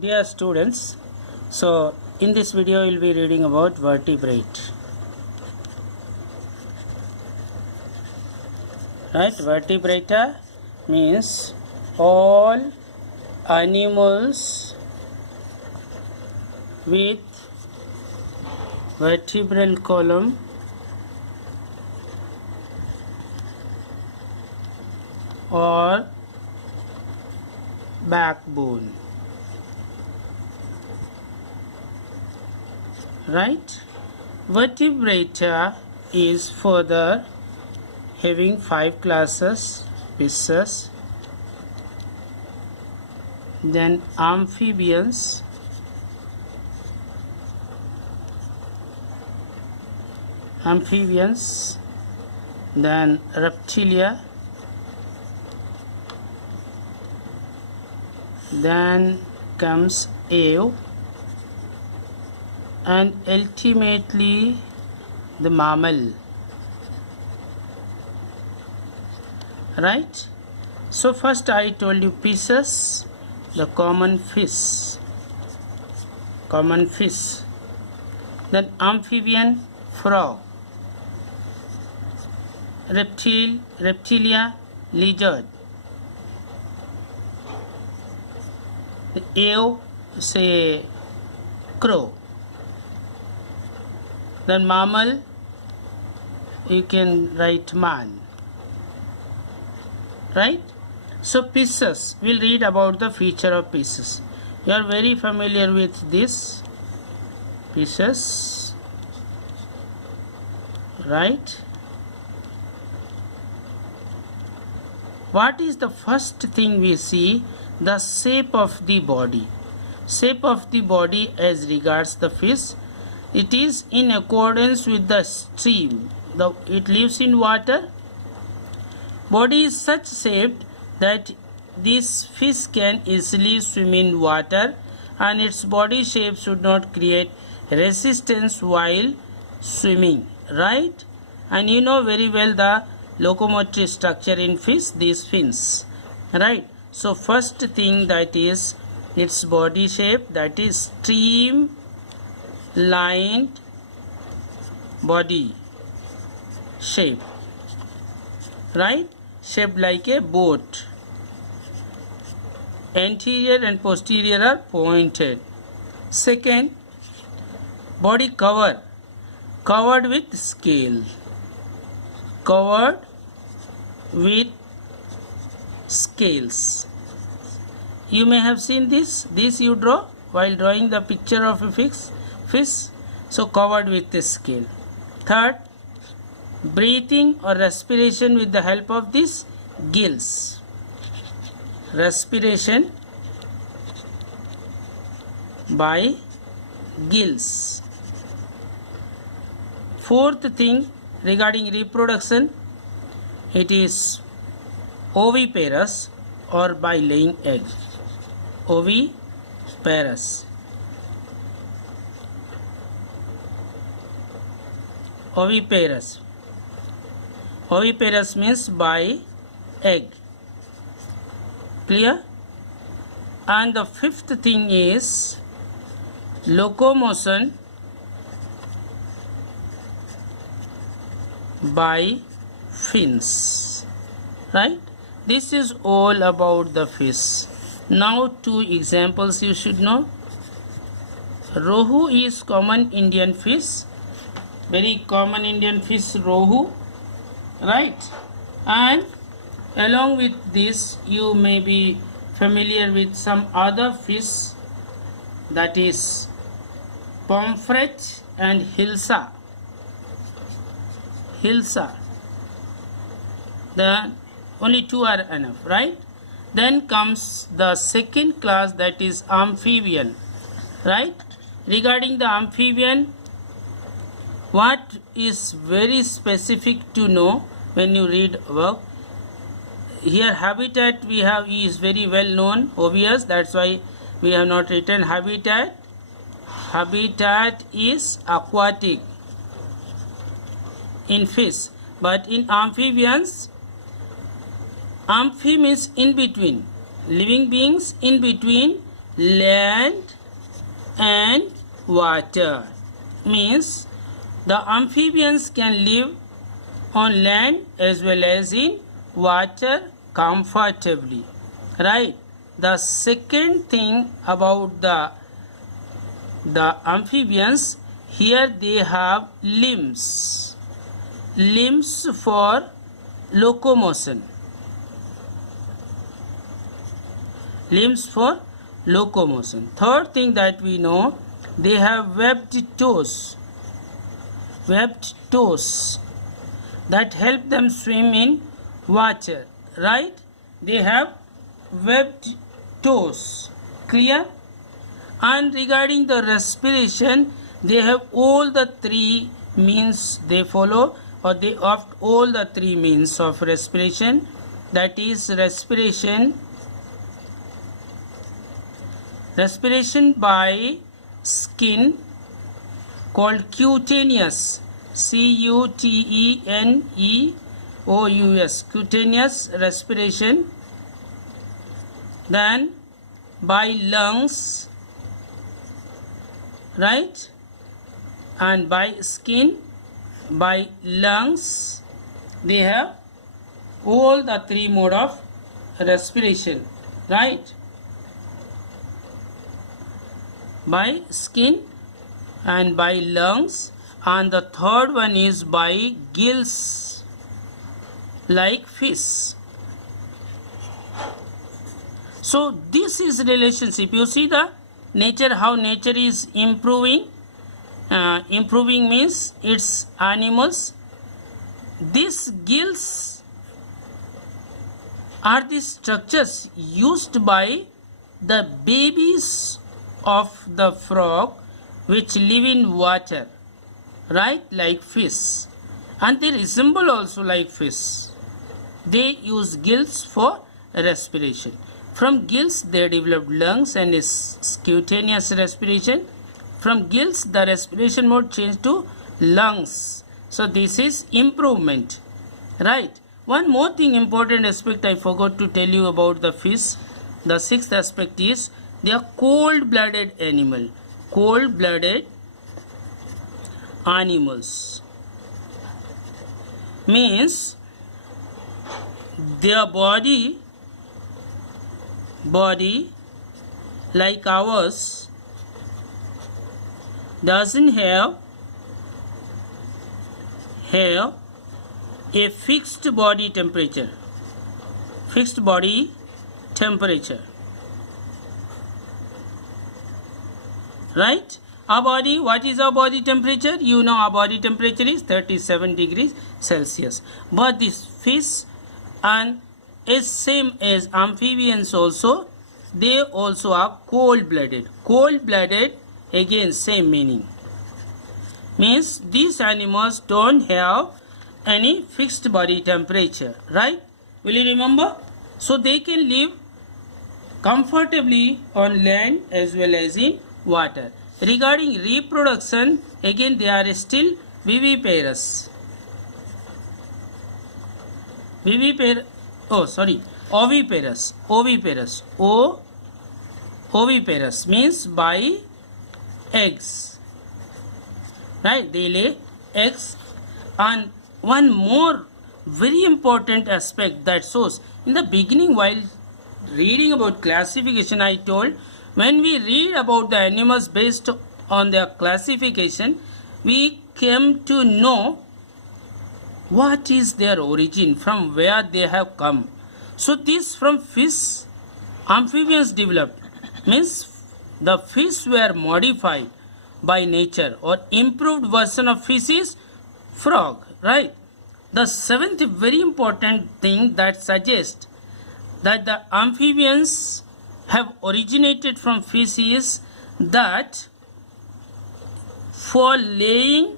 Dear students, so in this video we will be reading about vertebrate. Right, vertebrata means all animals with vertebral column or backbone. Right, vertebrata is further having 5 classes, pieces, then amphibians, then reptilia, then comes ave, and ultimately the mammal. Right, so first I told you pieces, the common fish, then amphibian, frog, reptilia, lizard, the ave, say crow, then mammal you can write man. Right, so pieces, we'll read about the feature of pieces. You are very familiar with this pieces, right? What is the first thing we see? The shape of the body. Shape of the body as regards the fish, it is in accordance with the stream. It lives in water. Body is such shaped that this fish can easily swim in water, and its body shape should not create resistance while swimming. Right, and you know very well the locomotory structure in fish, these fins. Right, so first thing, that is its body shape, that is streamlined body shape. Right, shaped like a boat. Anterior and posterior are pointed. Second, body covered with scale. Covered with scales. You may have seen this you draw while drawing the picture of a fish. So covered with the scale. Third, breathing or respiration with the help of these gills. Respiration by gills. Fourth thing, regarding reproduction, it is oviparous or by laying egg. Oviparous. Oviparous means by egg. Clear? And the fifth thing is locomotion by fins. Right? This is all about the fish. Now 2 examples you should know. Rohu is common Indian fish. Very common Indian fish, rohu. Right, and along with this you may be familiar with some other fish, that is pomfret and hilsa. The only 2 are enough. Right, then comes the second class, that is amphibian. Right, regarding the amphibian, what is very specific to know when you read about here, habitat we have is very well known, obvious, that's why we have not written habitat. Habitat is aquatic in fish, but in amphibians, amphi means in between, living beings in between land and water. Means the amphibians can live on land as well as in water comfortably. Right? The second thing about the amphibians, here they have limbs for locomotion. Third thing that we know, they have webbed toes that help them swim in water. Right? They have webbed toes. Clear? And regarding the respiration, they have all the three means they follow, or they opt all the three means of respiration. That is respiration by skin, called cutaneous, CUTENEOUS, cutaneous respiration. Then by lungs, right? And by skin, by lungs, they have all the three mode of respiration, right? By skin and by lungs, and the third one is by gills, like fish. So this is relationship. You see the nature, how nature is improving. Improving means its animals. These gills are the structures used by the babies of the frog which live in water, right? Like fish, and they resemble also like fish. They use gills for respiration. From gills they developed lungs and cutaneous respiration. From gills the respiration mode changed to lungs. So this is improvement, right? One more thing, important aspect I forgot to tell you about the fish. The sixth aspect is they are cold-blooded animal. Cold-blooded animals means their body like ours doesn't have a fixed body temperature. Right? Our body, what is our body temperature? You know our body temperature is 37 degrees Celsius. But this fish and is same as amphibians also, they also are cold-blooded. Cold-blooded, again same meaning. Means these animals don't have any fixed body temperature, right? Will you remember? So they can live comfortably on land as well as in water. Regarding reproduction, again they are still viviparous. Oviparous. Oviparous means by eggs. Right? They lay eggs. And one more very important aspect that shows, in the beginning while reading about classification, I told when we read about the animals based on their classification, we came to know what is their origin, from where they have come. So this from fish, amphibians developed. Means the fish were modified by nature, or improved version of fish is frog, right? The seventh very important thing that suggests that the amphibians have originated from fish is that for laying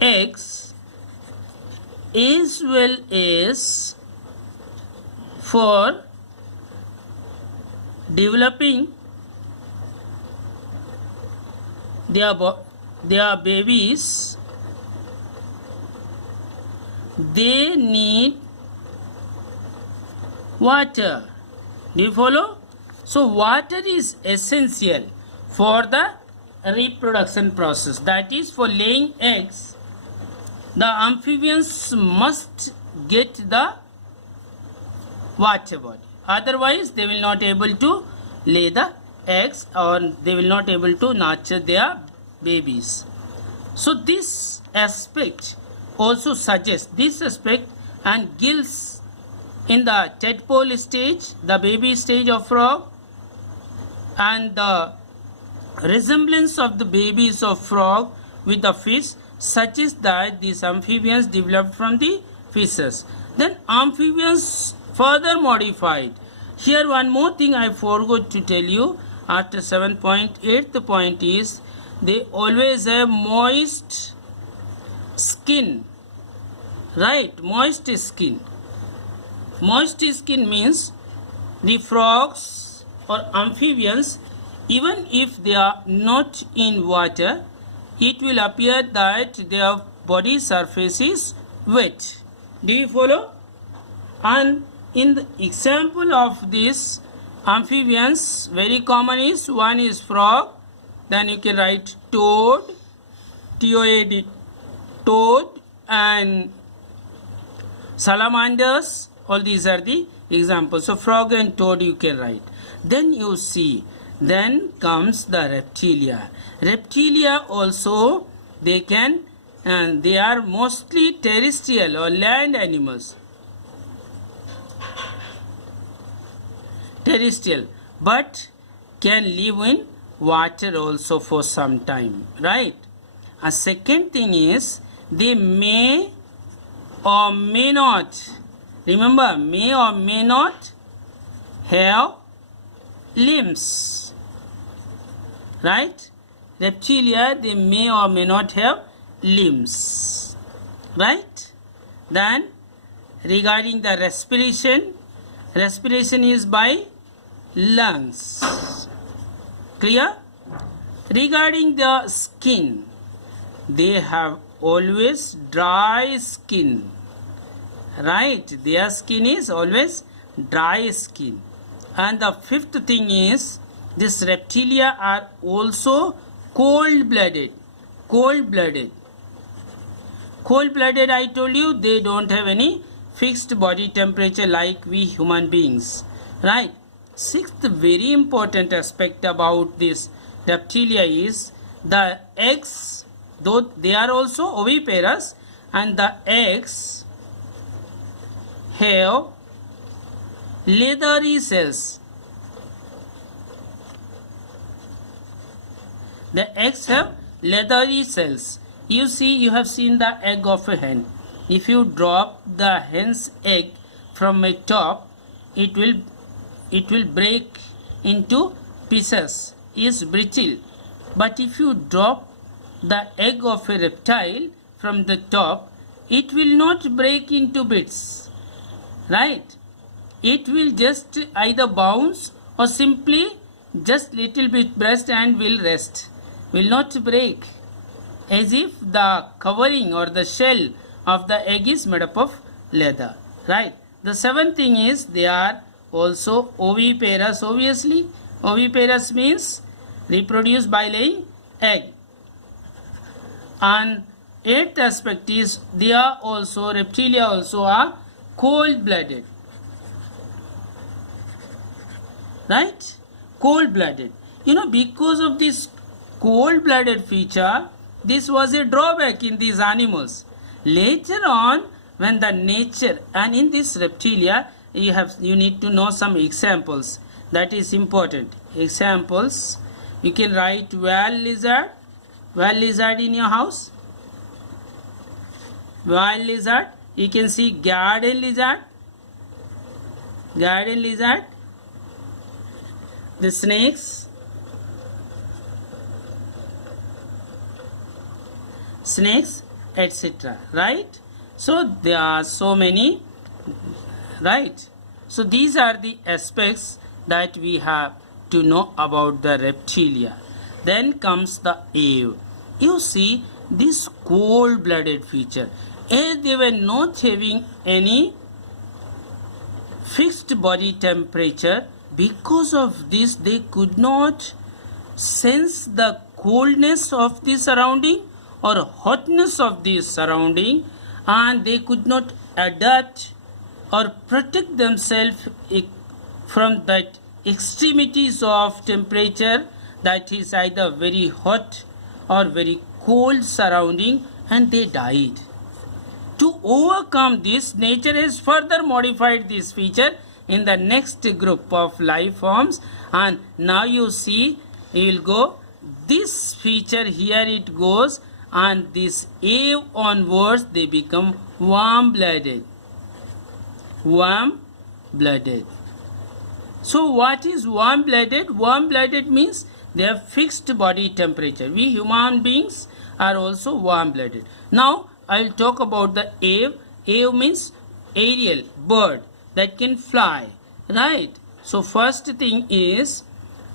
eggs as well as for developing their babies, they need Water. Do you follow? So water is essential for the reproduction process, that is for laying eggs. The amphibians must get the water body, otherwise they will not able to lay the eggs, or they will not able to nurture their babies. So this aspect also suggests, this aspect and gills in the tadpole stage, the baby stage of frog, and the resemblance of the babies of frog with the fish suggests that these amphibians developed from the fishes. Then amphibians further modified. Here one more thing I forgot to tell you after 7.8 point is they always have moist skin, right? Moist skin. Moist skin means the frogs or amphibians, even if they are not in water, it will appear that their body surface is wet. Do you follow? And in the example of this amphibians, very common is, one is frog, then you can write toad, T-O-A-D, toad, and salamanders. All these are the examples. So frog and toad you can write. Then you see, then comes the reptilia. Reptilia also, they can, and they are mostly terrestrial or land animals. Terrestrial, but can live in water also for some time, right? A second thing is, they may or may not, remember, may or may not have limbs, right? Reptilia, they may or may not have limbs, right? Then regarding the respiration, respiration is by lungs. Clear? Regarding the skin, they have always dry skin, right? Their skin is always dry skin. And the fifth thing is, these reptilia are also cold-blooded. Cold-blooded. Cold-blooded, I told you, they don't have any fixed body temperature like we human beings, right? Sixth very important aspect about this reptilia is the eggs, though they are also oviparous, and the eggs have leathery cells. The eggs have leathery cells. You see, you have seen the egg of a hen. If you drop the hen's egg from a top, it will break into pieces, is brittle. But if you drop the egg of a reptile from the top, it will not break into bits, right? It will just either bounce or simply just little bit burst and will rest, will not break, as if the covering or the shell of the egg is made up of leather, right? The seventh thing is, they are also oviparous. Obviously, oviparous means reproduce by laying egg. And eighth aspect is, they are also, reptilia also are cold-blooded, right? Cold-blooded. You know, because of this cold-blooded feature, this was a drawback in these animals. Later on, when the nature, and in this reptilia, you need to know some examples. That is important. Examples, you can write whale lizard. Whale lizard in your house. Whale lizard. You can see garden lizard. Garden lizard. The snakes. Snakes, etc. Right? So there are so many, right? So these are the aspects that we have to know about the reptilia. Then comes the ave. You see this cold-blooded feature. As they were not having any fixed body temperature. Because of this, they could not sense the coldness of the surrounding or hotness of the surrounding, and they could not adapt or protect themselves from that extremities of temperature, that is either very hot or very cold surrounding, and they died. To overcome this, nature has further modified this feature in the next group of life forms, and now you see, you will go this feature here, it goes, and this ave onwards they become warm-blooded. Warm-blooded. So what is warm-blooded? Warm-blooded means they have fixed body temperature. We human beings are also warm-blooded. Now I will talk about the ave. Ave means aerial, bird that can fly, right? So first thing is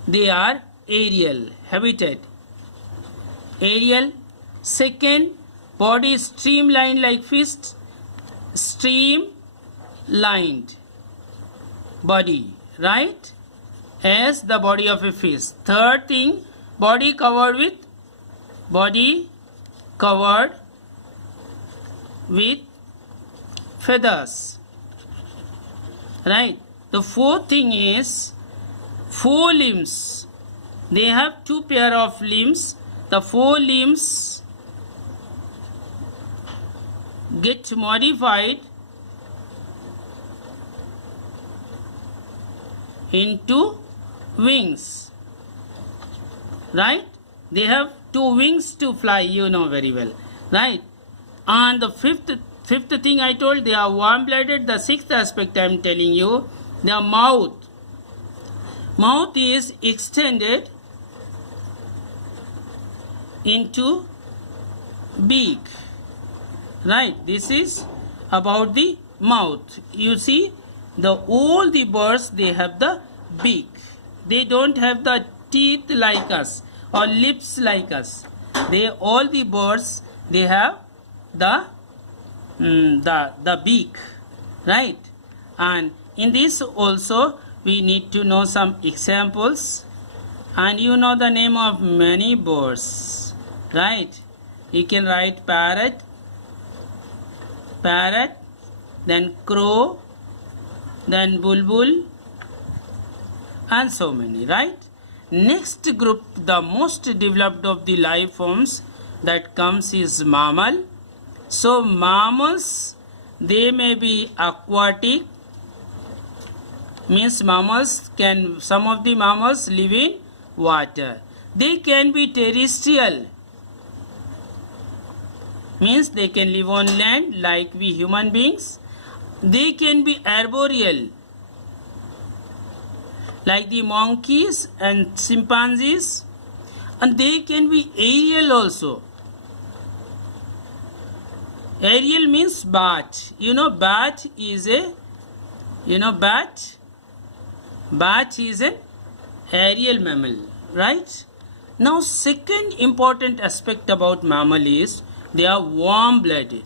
they are aerial, habitat, aerial. Second, body streamlined like fist, streamlined body, right, as the body of a fish. Third thing, body covered with feathers, right. The fourth thing is four limbs. They have two pair of limbs. The four limbs get modified into wings, right. They have two wings to fly, you know very well, right. And the fifth thing I told, they are warm-blooded. The sixth aspect I am telling you, their mouth is extended into beak, right. This is about the mouth. You see, all the birds, they have the beak. They don't have the teeth like us or lips like us. All the birds, they have the beak, right. And in this also we need to know some examples, and you know the name of many birds, right. You can write parrot, then crow, then bulbul, and so many, right. Next group, the most developed of the life forms that comes is mammal. So mammals, they may be aquatic, means some of the mammals live in water. They can be terrestrial, means they can live on land like we human beings. They can be arboreal, like the monkeys and chimpanzees, and they can be aerial also. Aerial means bat. Bat is an aerial mammal, right. Now second important aspect about mammal is they are warm-blooded.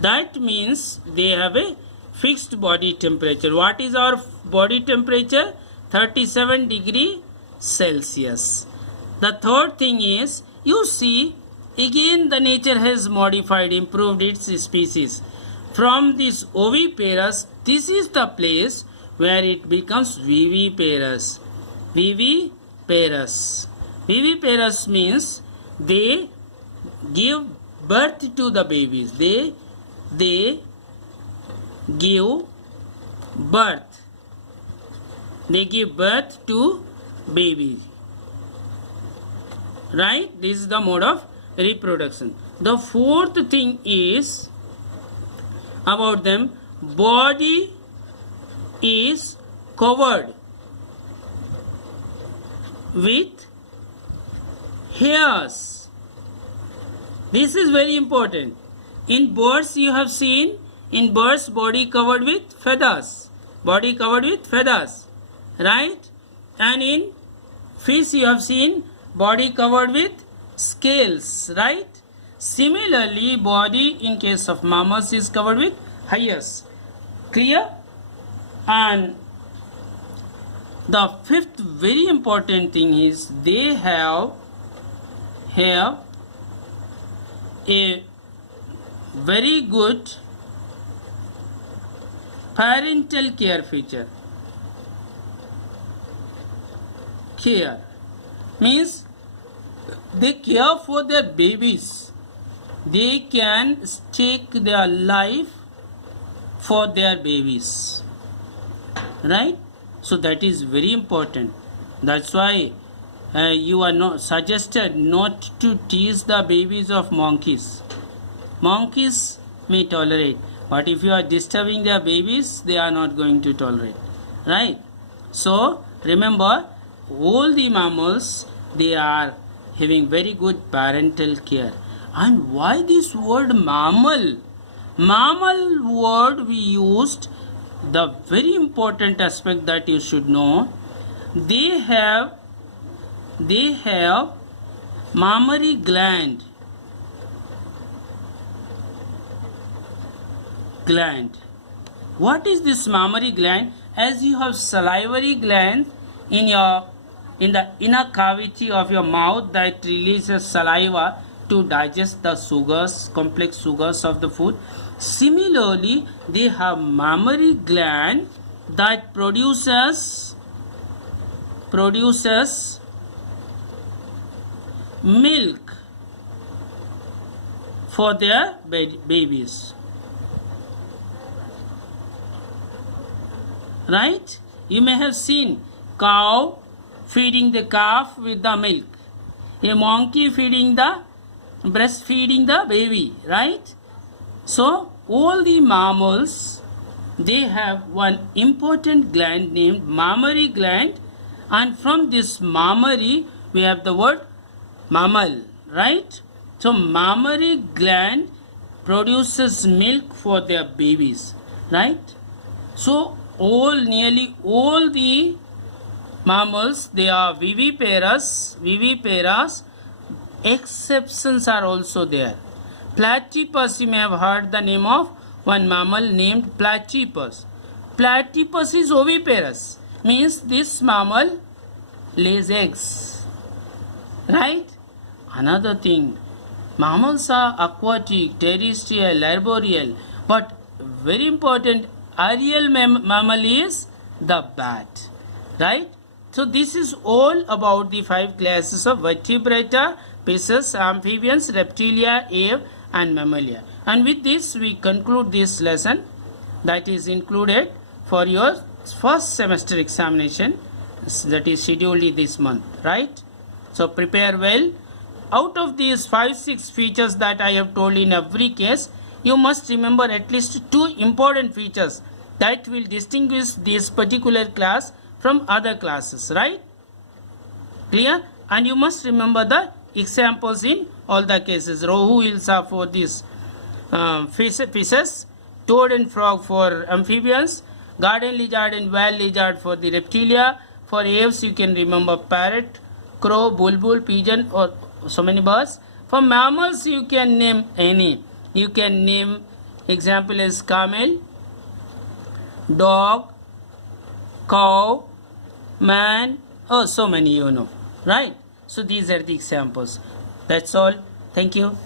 That means they have a fixed body temperature. What is our body temperature? 37 degree Celsius. The third thing is, you see, again the nature has modified, improved its species. From this oviparous, this is the place where it becomes viviparous. Viviparous means they give birth to the babies. They give birth. They give birth to babies. Right? This is the mode of reproduction. The fourth thing is about them, body is covered with hairs. This is very important. In birds you have seen, in birds body covered with feathers. Right? And in fish you have seen body covered with scales, right? Similarly, body in case of mammals is covered with highest. Clear? And the fifth very important thing is they have a very good parental care feature. Care means they care for their babies. They can stake their life for their babies, right? So that is very important. That's why you are not suggested not to tease the babies of monkeys. Monkeys may tolerate, but if you are disturbing their babies, they are not going to tolerate, right? So remember, all the mammals, they are having very good parental care. And why this word mammal? Mammal word we used, the very important aspect that you should know, they have mammary gland. What is this mammary gland? As you have salivary gland in the inner cavity of your mouth that releases saliva to digest the sugars, complex sugars of the food. Similarly, they have mammary gland that produces milk for their babies. Right? You may have seen cow feeding the calf with the milk, a monkey breastfeeding the baby, right? So all the mammals, they have one important gland named mammary gland, and from this mammary we have the word mammal, right? So mammary gland produces milk for their babies, right? So nearly all the mammals, they are viviparous. Exceptions are also there. Platypus, you may have heard the name of one mammal named Platypus. Platypus is oviparous, means this mammal lays eggs, right? Another thing, mammals are aquatic, terrestrial, arboreal, but very important, aerial mammal is the bat, right? So this is all about the 5 classes of vertebrata, fishes, amphibians, reptilia, aves, and mammalia. And with this we conclude this lesson that is included for your first semester examination that is scheduled this month, right? So prepare well. Out of these 5-6 features that I have told in every case, you must remember at least 2 important features that will distinguish this particular class from other classes, right? Clear? And you must remember the examples in all the cases. Rohu hilsa for this fishes, toad and frog for amphibians, garden lizard and whale lizard for the reptilia. For aves you can remember parrot, crow, bulbul, pigeon, or so many birds. For mammals you can name any. You can name example as camel, dog, cow, man, so many you know, right? So these are the examples. That's all. Thank you.